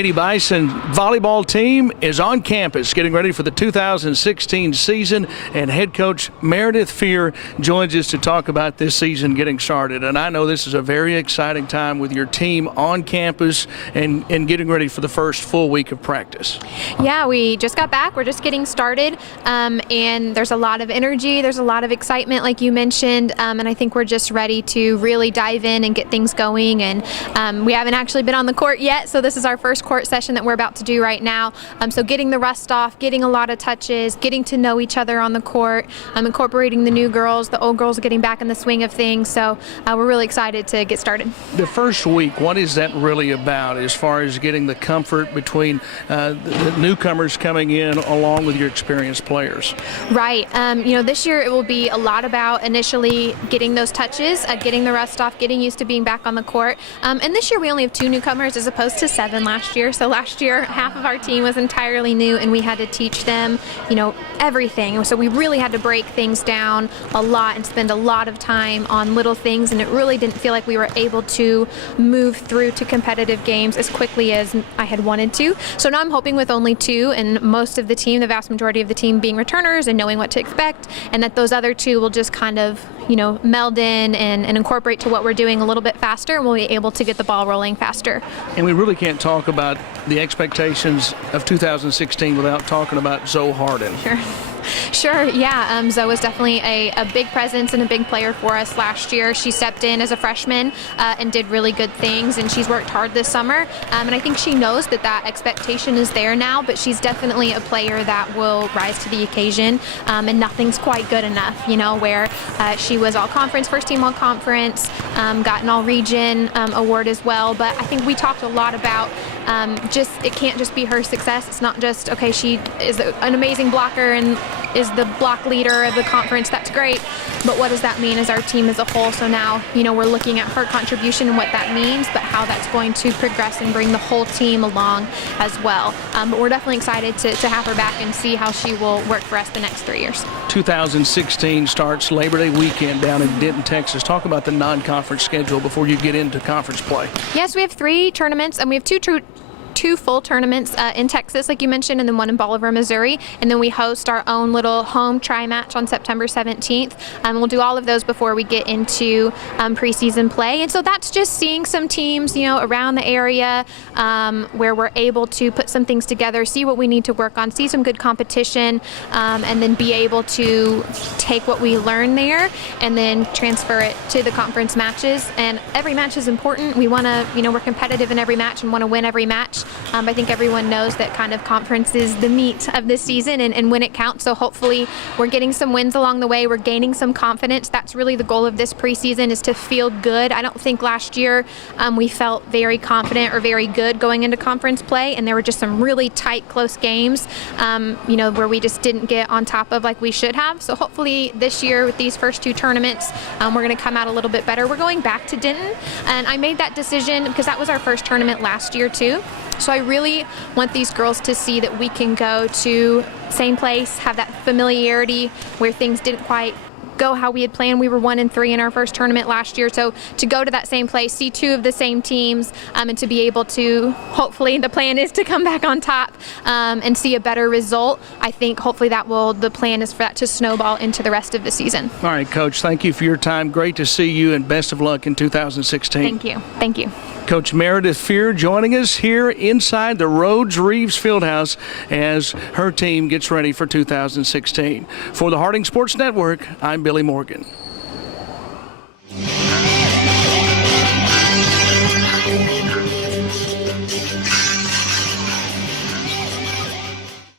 Lady Bison volleyball team is on campus getting ready for the 2016 season, and head coach Meredith Fear joins us to talk about this season getting started. And I know this is a very exciting time with your team on campus and getting ready for the first full week of practice. Yeah, we just got back. We're just getting started, and there's a lot of energy. There's a lot of excitement, like you mentioned, and I think we're just ready to really dive in and get things going. And we haven't actually been on the court yet, so this is our first court session that we're about to do right now. So getting the rust off, getting a lot of touches, getting to know each other on the court, incorporating the new girls, the old girls getting back in the swing of things. So we're really excited to get started. The first week, what is that really about as far as getting the comfort between the newcomers coming in along with your experienced players? Right. This year it will be a lot about initially getting those touches, getting the rust off, getting used to being back on the court. And this year we only have 2 newcomers as opposed to 7 last year. So last year half of our team was entirely new, and we had to teach them, everything. So we really had to break things down a lot and spend a lot of time on little things, and it really didn't feel like we were able to move through to competitive games as quickly as I had wanted to. So now I'm hoping with only 2 and most of the team, the vast majority of the team being returners and knowing what to expect, and that those other 2 will just kind of meld in and incorporate to what we're doing a little bit faster, and we'll be able to get the ball rolling faster. And we really can't talk about the expectations of 2016 without talking about Zoe Harden. Sure, yeah. Zoe was definitely a big presence and a big player for us last year. She stepped in as a freshman and did really good things, and she's worked hard this summer. And I think she knows that expectation is there now, but she's definitely a player that will rise to the occasion, and nothing's quite good enough, where she was all-conference, first-team all-conference, got an all-region award as well. But I think we talked a lot about it can't just be her success. It's not just, okay, she is an amazing blocker and is the block leader of the conference. That's great, but what does that mean as our team as a whole? So now, we're looking at her contribution and what that means, but how that's going to progress and bring the whole team along as well. But we're definitely excited to have her back and see how she will work for us the next 3 years. 2016 starts Labor Day weekend down in Denton, Texas. Talk about the non-conference schedule before you get into conference play. Yes, we have 3 tournaments, and we have 2 full tournaments in Texas, like you mentioned, and then 1 in Bolivar, Missouri. And then we host our own little home tri-match on September 17th. We'll do all of those before we get into preseason play. And so that's just seeing some teams, around the area where we're able to put some things together, see what we need to work on, see some good competition, and then be able to take what we learn there and then transfer it to the conference matches. And every match is important. We want to, we're competitive in every match and want to win every match. I think everyone knows that kind of conference is the meat of this season and when it counts. So hopefully we're getting some wins along the way. We're gaining some confidence. That's really the goal of this preseason, is to feel good. I don't think last year we felt very confident or very good going into conference play, and there were just some really tight, close games, where we just didn't get on top of like we should have. So hopefully this year with these first 2 tournaments, we're going to come out a little bit better. We're going back to Denton, and I made that decision because that was our first tournament last year too. So I really want these girls to see that we can go to same place, have that familiarity where things didn't quite go how we had planned. We were 1-3 in our first tournament last year. So to go to that same place, see 2 of the same teams, and to be able to, hopefully the plan is to come back on top and see a better result. I think hopefully the plan is for that to snowball into the rest of the season. All right, Coach, thank you for your time. Great to see you, and best of luck in 2016. Thank you. Thank you. Coach Meredith Fear joining us here inside the Rhodes Reeves Fieldhouse as her team gets ready for 2016. For the Harding Sports Network, I'm Billy Morgan.